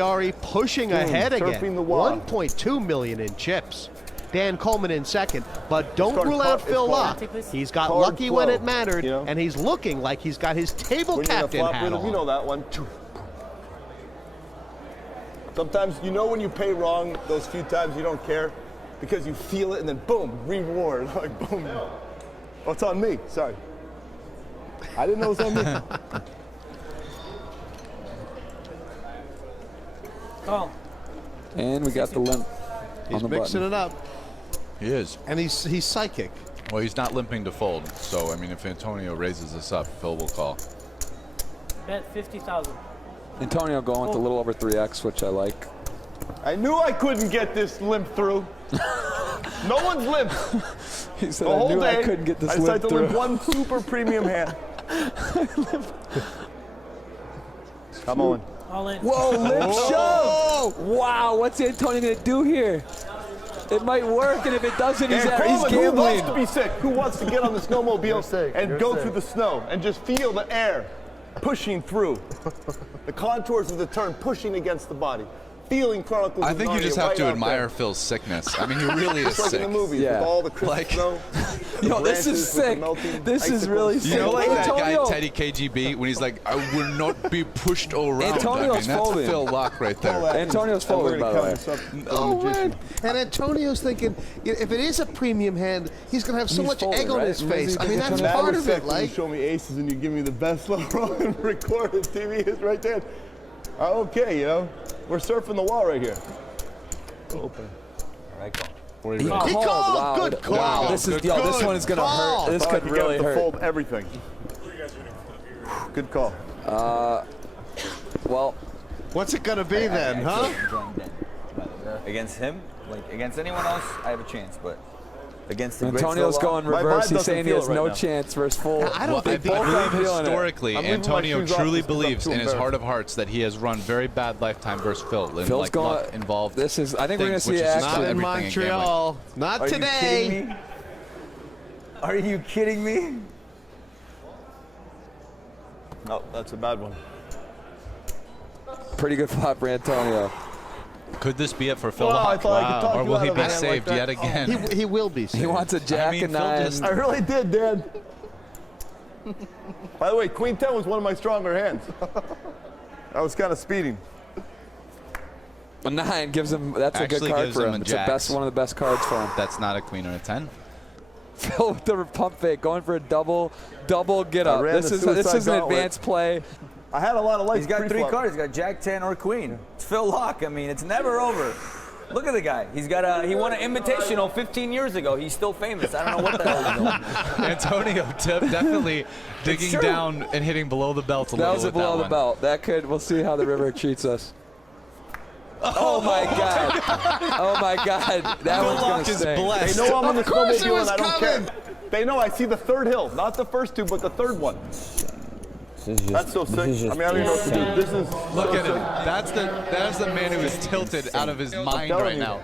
Ari pushing ahead again. 1.2 million in chips. Dan Coleman in second, but don't rule out Phil Lock. He's got lucky when it mattered, and he's looking like he's got his table captain hat on. You know that one. Sometimes, you know when you pay wrong, those few times you don't care, because you feel it, and then boom, reward, like boom. Oh, it's on me, sorry. I didn't know it was on me. Oh. And we got the limp. He's mixing it up. He is. And he's psychic. Well, he's not limping to fold. So, I mean, if Antonio raises this up, Phil will call. Bet 50,000. Antonio going with a little over 3x, which I like. I knew I couldn't get this limp through. No one's limp. He said, the I whole knew day, I couldn't get this I limp decided to through. limp one super premium hand. Come on. All in. Whoa, limp shove! Wow, what's Antonio gonna do here? It might work, and if it doesn't, he's gambling. Who wants to be sick? Who wants to get on the snowmobile and go through the snow and just feel the air pushing through? The contours of the turn pushing against the body. Feeling Chronicles I of think you Narnia just have right to out admire there. Phil's sickness. I mean, he really is Just sick. like in the movies with all the crisp snow. Yo, this is sick. This is really sick. You know, like that guy Antonio. Teddy KGB when he's like, "I will not be pushed around." Antonio's I mean, folding. that's Phil Lock right there. Antonio's folding, by the way. Oh, man. And Antonio's thinking, if it is a premium hand, he's going to have so much folding, egg on right? his face. I mean, that's Mad part of respect it. when you Like, show me aces and you give me the best low roll and record it. TV is right there. Okay, we're surfing the wall right here. Open. All right, call. He called. Wow. Good call. Wow, this is this one is gonna hurt. This could really hurt. Fold everything. Good call. Well, what's it going to be then, huh? Against him, like against anyone else, I have a chance, but against the Antonio's going My reverse. vibe He's saying he doesn't has feel it no right now. chance versus full. I don't think I believe feeling it. historically, I'm leaving my Antonio shoes off truly just 'cause I'm believes too in his embarrassed. heart of hearts that he has run very bad lifetime versus Phil. And Phil's like going luck involved. This is. I think we're gonna things, which see is just action. Not in everything Montreal. Not Are today. you kidding me? Are you kidding me? No, that's a bad one. Pretty good flop for Antonio. Could this be it for Phil Well, I Lock? thought I could talk Or you will out he of be a hand like saved that. yet again? He will be. He wants a jack mean, and Phil 9. just- I really did, Dan. By the way, Queen 10 was one of my stronger hands. I was kind of speeding. A 9 gives him. That's a good Actually card gives for him him. a It's the best, jacks. one of the best cards for him. That's not a queen or a 10. Phil with the pump fake, going for a double get I up. ran This the is suicide an gauntlet. advanced play. I had a lot of life. He's got 3 cards. He's got Jack 10 or Queen. It's Phil Lock. I mean, it's never over. Look at the guy. He won an invitational 15 years ago. He's still famous. I don't know what the hell he's doing. Antonio definitely digging true. down and hitting below the belt a That little was a with below that the one. belt. That could. We'll see how the river treats us. Oh my God! Oh my God! That Phil one's Lock gonna is sting. blessed. They know I'm on the Of course it snowmobile was and I don't coming. care. They know I see the third hill, not the first two, but the third one. That's so sick. I mean, I don't even know what to do. This is Look so at him. sick. That's the man who is tilted out of his mind telling right you. now.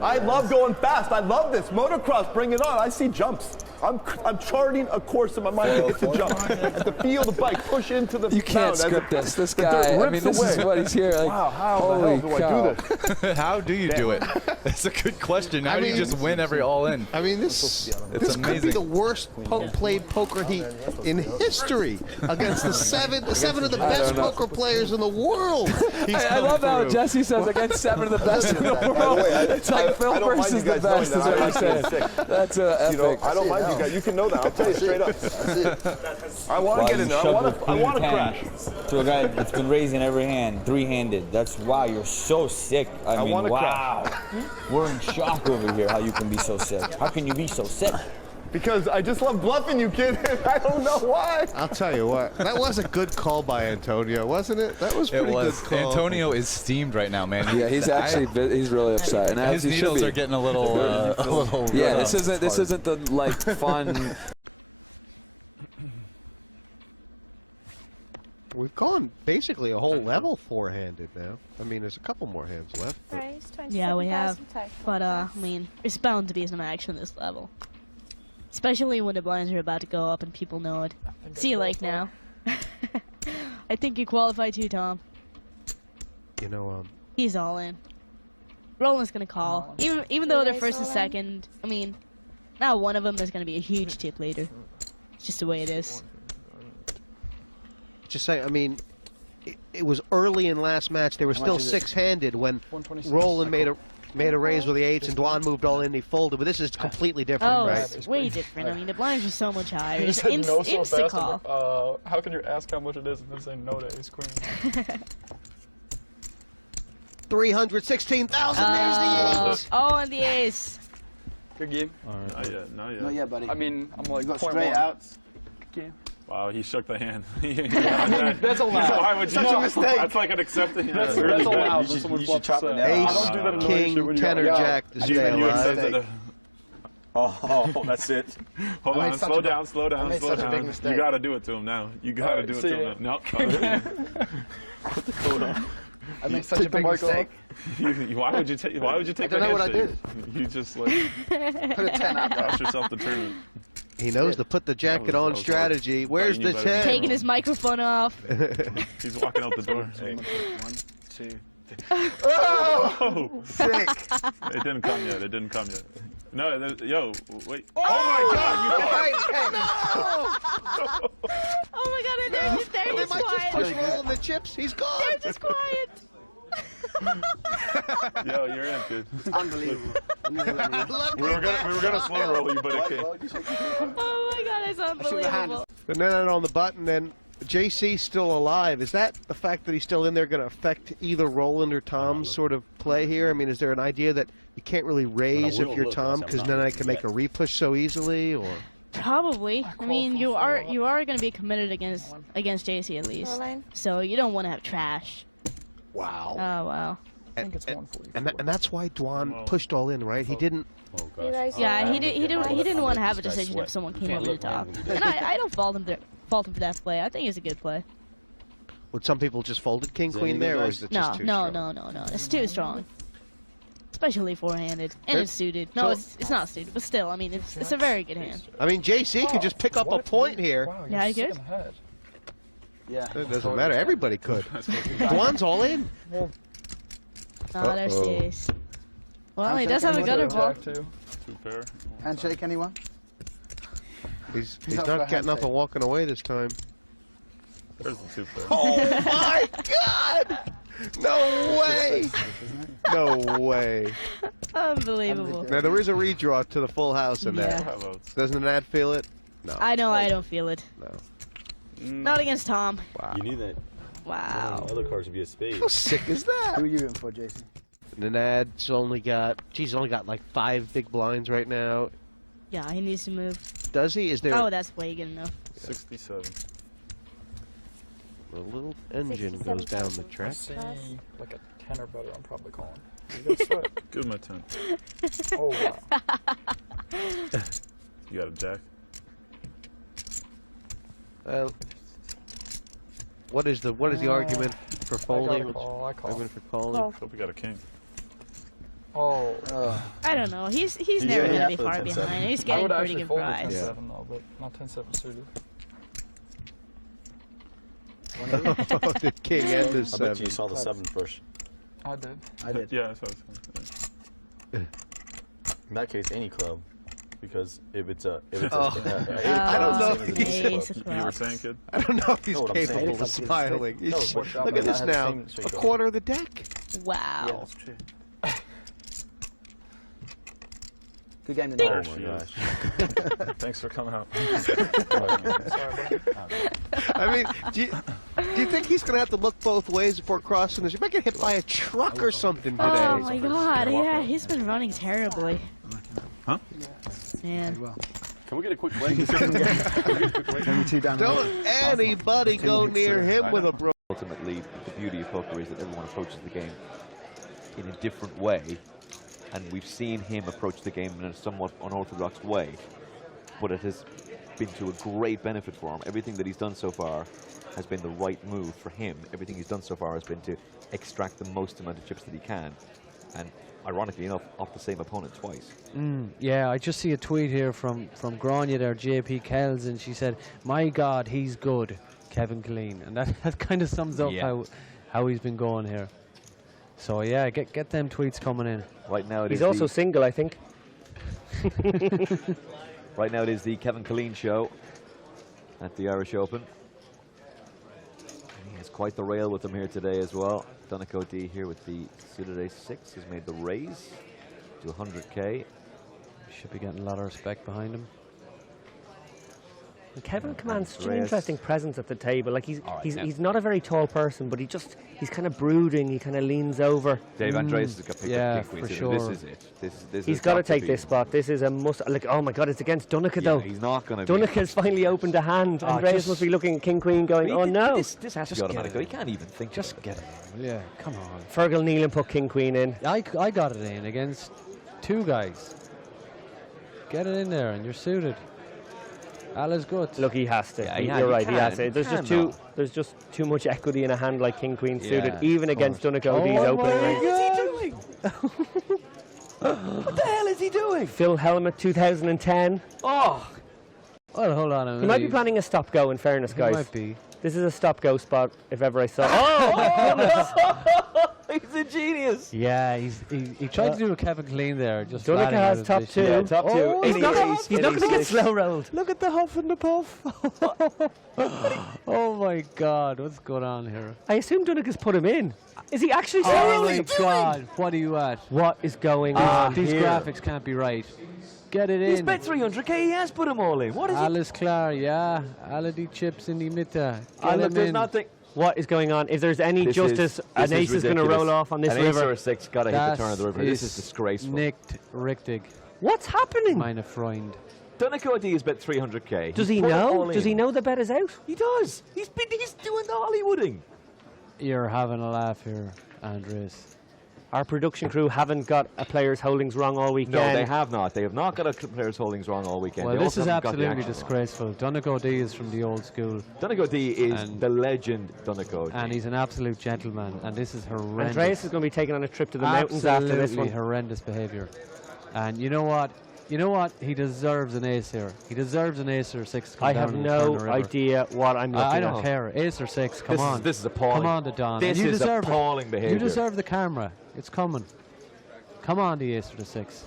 I love going fast. I love this. Motocross, bring it on. I see jumps. I'm charting a course in my mind to get to jump. And to feel the bike push into the You can't mound as script it- this. This the dirt guy. I rips mean, this is away. what he's here. Like, Wow, how the holy hell do cow. I do this? How do you do it? That's a good question. How do you mean- just win every all in? I mean, this could be amazing. the worst played poker heat in history against the seven of the best poker players in the world. I love how Jesse says against 7 of the best in the world. It's like Phil I don't mind versus you the guys best is knowing what that. you're I'm saying. sick. That's You know, epic. I don't mind you guys. You can know that. I'll tell you straight up. I want to get in there. I want to crash. To a guy that's been raising every hand, 3-handed. That's wow. You're so sick. I mean, wanna wow. We're in shock over here. How you can be so sick? How can you be so sick? Because I just love bluffing you, kid. I don't know why. I'll tell you what, that was a good call by Antonio, wasn't it? That was It pretty was. good call. Antonio is steamed right now, man. Yeah, he's actually he's really upset, and as His he should needles be. are getting a little. Yeah, this isn't the like fun. We've gone basically a whole level four-handed now. I mean, there's a couple more hands left. but- Yeah, we have. But, I mean, there's bound to be some action this level. Especially when the blinds are about to go up and people know it. See you like now. I think you qualify too, Tom. You know, He's all in. Roland's gonna call. Even though they're first and second, I mean, not one of them is gonna be a huge tip leader. It's just the way it is. just say, I mean, it was early in last match. They were still six-handed when Roland made a raise with the eights and Dwan moved all in and he folded. But this is completely different, right? It's way different. I mean, the blinds are so much higher. You It's said no so insta fast. call. I'm like, how can you ask how much it is and then say no to ace queen? 316,000. There's the ace. Oh, and the ace. Good game. All right. Not yet. Not yet. Not yet, buddy. I mean, I'm like You got 0.1. straight outs. Good game. Wow, he shook the hand. That's allowed. So why would Such a mistake. That's like an accepting. That's really allowed. good. That's what you should chop it down. I Ace, don't do that in a king, relationship when you go, tenor, yo, jack to I stay didn't You alive. accepted it. Oh, that's it. Hold I made on, such slow a- down, slow I down, made slow such a down. big mistake. You gotta do it to him now. You gotta do it see to ya. him now. Put the code on. I made such Take a the big mic mistake. Why would you take? Why would you take I don't the know what I handshake? You just like Put a 10 out there. cost yourself the tournament. He knows to put the jacket on that was strategy. Where's the Fighting you better 10? than Taking his microphone off. He's walking out the door. 1, 2. Oh, Sick. it didn't come yet. It didn't come yet. No, yo, wait. Oh my God! Oh my god, they're just They might just quiet. push Roland the chips. He's gone. They're just quiet. Yo, you're in, dude. Unbelievable. We were gonna slow roll you, but it came. Oh my god, it's unbelievable. And then on the button, and JC's still alive. Is that the fact that he's still in there going to affect either Roland or Tom's sort of play here? I mean, is there an idea that you can't really raise if you're Tom because then I can make a repush so easily, or? Probably. I mean, you are going to be committed against JC at least. So you don't want to have trash. Wow. Oh wow. I think it's 140. And that's why Dwan pushed all in, right? He didn't. Oh gosh. Yeah, he didn't want to have a decision if someone came over the top. And I don't fault him for that play. I think it's a good play. Would some people just folded king queen there, or is it just too strong? No. It's too strong. Especially four-handed, and it's suited. No, it's not suited, but still, I mean, it's a very good hand. I mean, JC could just pick up a point here. Wow, Yeah, you're I sick could. in the head. Yeah. It doesn't matter. Everybody could. Dwan's all in. Oh, there's the ace. Well, he does have a gutter ball. Jack too. 2 pair. Handshake, anyone? He's He's up for not a getting up handshake. and walking away this time. There's the 2 pair. Oh my God! No way! No way. Unbelievable. Now there is a redraw to the full house in Yeah. that. How about- Doesn't Nad feel it? No. I know I don't feel it. No. Not against Tom. Wow. You knew that. Wow. Other cards would be a spade. How sick is that? Who are you in for, Jason? Nad's only got, geez, only got like 5 big blinds right now. Yeah, he needs to move. Does he? Is there Oh, that's way good enough. 67. a little engine goes down the I track? see like a 10 or better. I'm probably calling. You got sweat. Give him a 10. Oh wow. You got a jack. Well, what is the argument for folding? I call. Argument for calling? Hope we got a king. Oh. I don't know. He's never yeah, gonna be for the far 10-7. behind. He's I getting would pretty actually good fold the prize. 10-7 though, but not 10-7 suited. The king and the I bet 7. you saw the 7 first. I did. I did. Yeah, that's what I was saying. In that case, any club, because if it's a, I don't know if he's- Ace of You were clubs. saying, kid? I don't know if he's No, what I'm saying capable of is- smiling. No, He's- but- Look at this I had the now. same shake A off. quarter of the deck. Wow. Yeah, that's true. Good game tonight. Oh my gosh. Thanks for coming out. I mean, do you think he's going to have to look both ways before crossing this? You might get hit by a truck or something today. Oh my god, yeah, he's been running terribly. Huh? Man. Can we get a quick break? Only 2 down. Don't anybody go near him with a bro. Ultimately, the beauty of poker is that everyone approaches the game in a different way, and we've seen him approach the game in a somewhat unorthodox way, but it has been to a great benefit for him. Everything that he's done so far has been the right move for him. Everything he's done so far has been to extract the most amount of chips that he can, and ironically enough, off the same opponent twice. Yeah, I just see a tweet here from Grania there, JP Kells, and she said, "My God, he's good, Kevin Killeen," and that kind of sums up how he's been going here. So yeah, get them tweets coming in. Right now, he's also single, I think. Right now, it is the Kevin Killeen show at the Irish Open. He has quite the rail with him here today as well. Donico D here with the suited ace-6 has made the raise to 100K. Should be getting a lot of respect behind him. And Kevin commands such an interesting presence at the table. Like he's not a very tall person, but he's kind of brooding. He kind of leans over. Dave Andreas has got picked up king queen. For sure. This is it. He's got to take this spot. This is a must. Like, oh my God, it's against Donico though. He's not going to. Donico's finally opened a hand. Andreas must be looking at king queen, going, oh no. This has to be automatic. He can't even think. Just get it in. Yeah, come on. Fergal Nealon put king queen in. I got it in against 2 guys. Get it in there, and you're suited. Ala's good. Look, he has to. You're right. He has to. There's just too much equity in a hand like king queen suited, even against Donico D's opening range. What is he doing? What the hell is he doing? Phil Helmut 2010. Oh. Well, hold on a minute. He might be planning a stop go. In fairness, guys. He might be. This is a stop go spot if ever I saw. Oh! He's a genius. Yeah, he tried to do a Kevin Killeen there. Just Donico has top 2. Yeah, top 2. He's not going to get slow rolled. Look at the huff and the puff. Oh my God, what's going on here? I assume Donico's put him in. Is he actually slow rolling? Oh my God, what are you at? What is going on These here? graphics can't be right. Get it in. He's bet 300K. He has put them all in. What is Alles klar, ja. Alle die Chips in die Mitte. Look, there's nothing. What is going on? If there's any justice, an ace is going to roll off on this river. An ace or a 6 got to hit the turn of the river. This is disgraceful. Nicked, richtig. What's happening? Meine Freund. Donico D has bet 300K. Does he know? Does he know the bet is out? He does. He's doing the Hollywooding. You're having a laugh here, Andres. Our production crew haven't got a player's holdings wrong all weekend. No, they have not. They have not got a player's holdings wrong all weekend. Well, they this is absolutely the disgraceful. Donico D is from the old school. Donico D is the legend Donico D. And he's an absolute gentleman, and this is horrendous. Andreas is going to be taken on a trip to the mountains after this one. Horrendous behaviour. And you know what? You know what? He deserves an ace here. He deserves an ace or 6 to come I down have and no turn the idea what I'm looking at. I don't care. Ace or 6, come on. This is appalling. Come on, the Don. This is appalling behaviour. You deserve the camera. It's coming. Come on, the ace or the 6.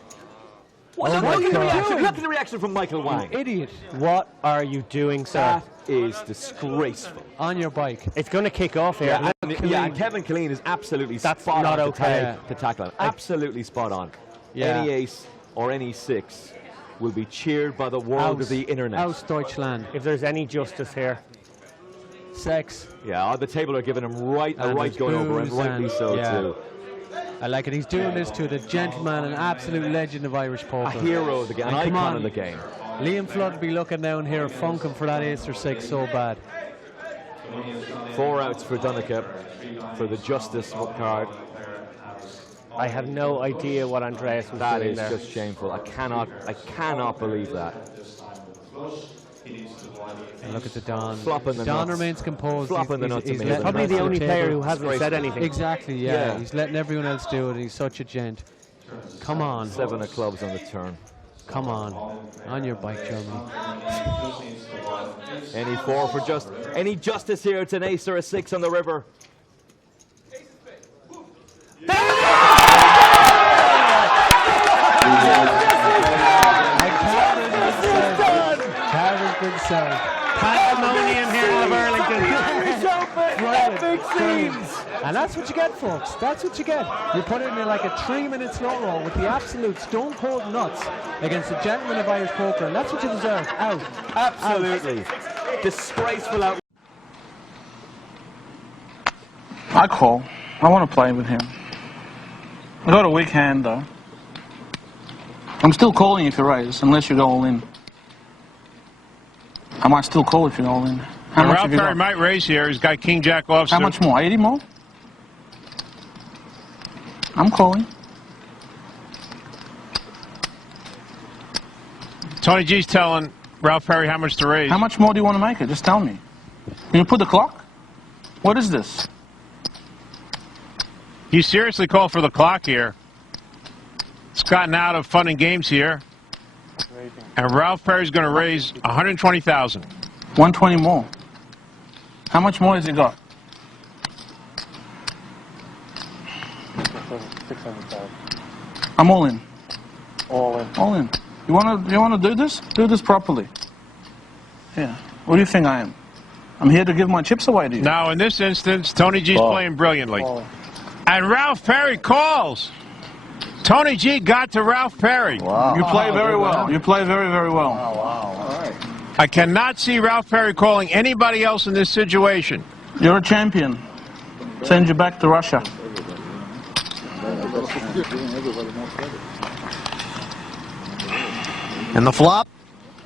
What? Oh Look at the reaction from Michael Wang. Idiot. What are you doing, sir? That is disgraceful. On your bike. It's going to kick off here. Yeah, and Kevin Killeen is absolutely spot not on okay. to tackle him. Absolutely spot on. Yeah. Any ace or any 6 will be cheered by the world of the internet. Aus Deutschland. If there's any justice here. 6. Yeah, the table are giving him a right going over, and rightly so too. I like it. He's doing this to the gentleman, an absolute legend of Irish poker. A hero of the game, an icon of the game. Liam Flood will be looking down here, funking for that ace or 6 so bad. 4 outs for Donico for the justice card. I have no idea what Andreas was doing there. That is just shameful. I cannot believe that. And look at the Don. Flopping the Don nuts. remains composed. Flopping the nuts. He's probably the only player who hasn't said anything. Exactly, yeah. He's letting everyone else do it. He's such a gent. Come on. 7 of clubs on the turn. Come on. On your bike, Germany. Any 4 for any justice here. It's an ace or a 6 on the river. Pandemonium here in the Burlington. Big scenes. And that's what you get, folks. That's what you get. You put it in like a 3-minute slow roll with the absolute stone cold nuts against the gentleman of Irish poker, and that's what you deserve. Out. Absolutely. Disgraceful out. I call. I want to play with him. I got a weak hand though. I'm still calling if you raise, unless you go all in. I might still call if you go all in. How much Ralph Perry might raise here. He's got King Jack offsuit. How much more? 80 more? I'm calling. Tony G's telling Ralph Perry how much to raise. How much more do you want to make it? Just tell me. Can you put the clock? What is this? He seriously called for the clock here. It's gotten out of fun and games here. And Ralph Perry's going to raise 120,000. 120 more. How much more has he got? I'm all in. All in. All in. You wanna do this? Do this properly. Yeah. What do you think I am? I'm here to give my chips away to you. Now, in this instance, Tony G's playing brilliantly. And Ralph Perry calls. Tony G got to Ralph Perry. Wow. You play very well. You play very, very well. Wow, all right. I cannot see Ralph Perry calling anybody else in this situation. You're a champion. Send you back to Russia. And the flop,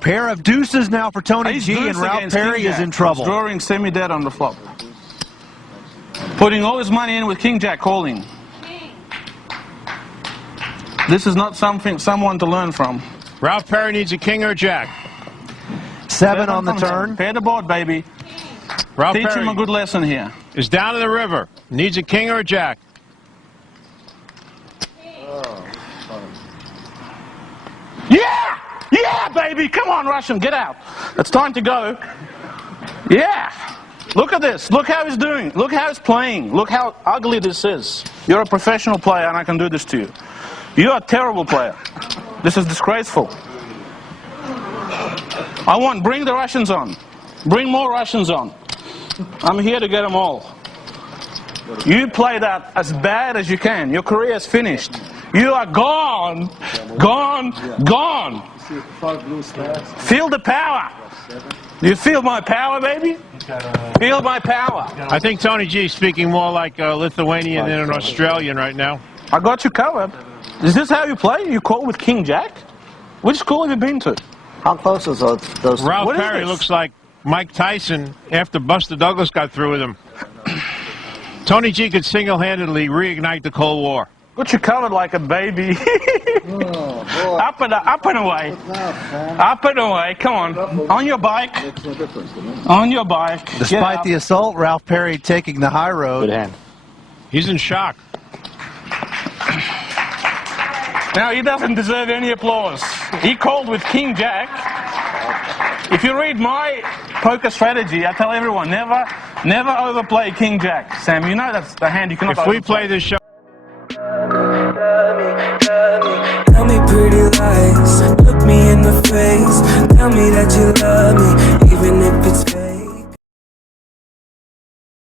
pair of deuces now for Tony G, and Ralph Perry is in trouble. He's drawing semi-dead on the flop. Putting all his money in with King Jack calling. This is not someone to learn from. Ralph Perry needs a king or a jack. Seven on the turn. Pair the board, baby. Ralph Teach Perry him a good lesson here. is down in the river. Needs a king or a jack. Yeah! Yeah, baby! Come on, Russian, get out. It's time to go. Yeah! Look at this. Look how he's doing. Look how he's playing. Look how ugly this is. You're a professional player and I can do this to you. You're a terrible player. This is disgraceful. Bring the Russians on. Bring more Russians on. I'm here to get them all. You play that as bad as you can. Your career is finished. You are gone. Gone. Gone. Feel the power. You feel my power, baby? Feel my power. I think Tony G is speaking more like a Lithuanian than an Australian right now. I got you covered. Is this how you play? You call with King Jack? Which school have you been to? How close is those? Ralph Perry looks like Mike Tyson after Buster Douglas got through with him. Tony G could single-handedly reignite the Cold War. Got you covered like a baby. Up and away. Up and away. Come on. On your bike. On your bike. Despite the assault, Ralph Perry taking the high road. Good hand. He's in shock. Now, he doesn't deserve any applause. He called with King Jack. If you read my poker strategy, I tell everyone, never overplay King Jack. Sam, you know that's the hand you cannot overplay. If we play this show...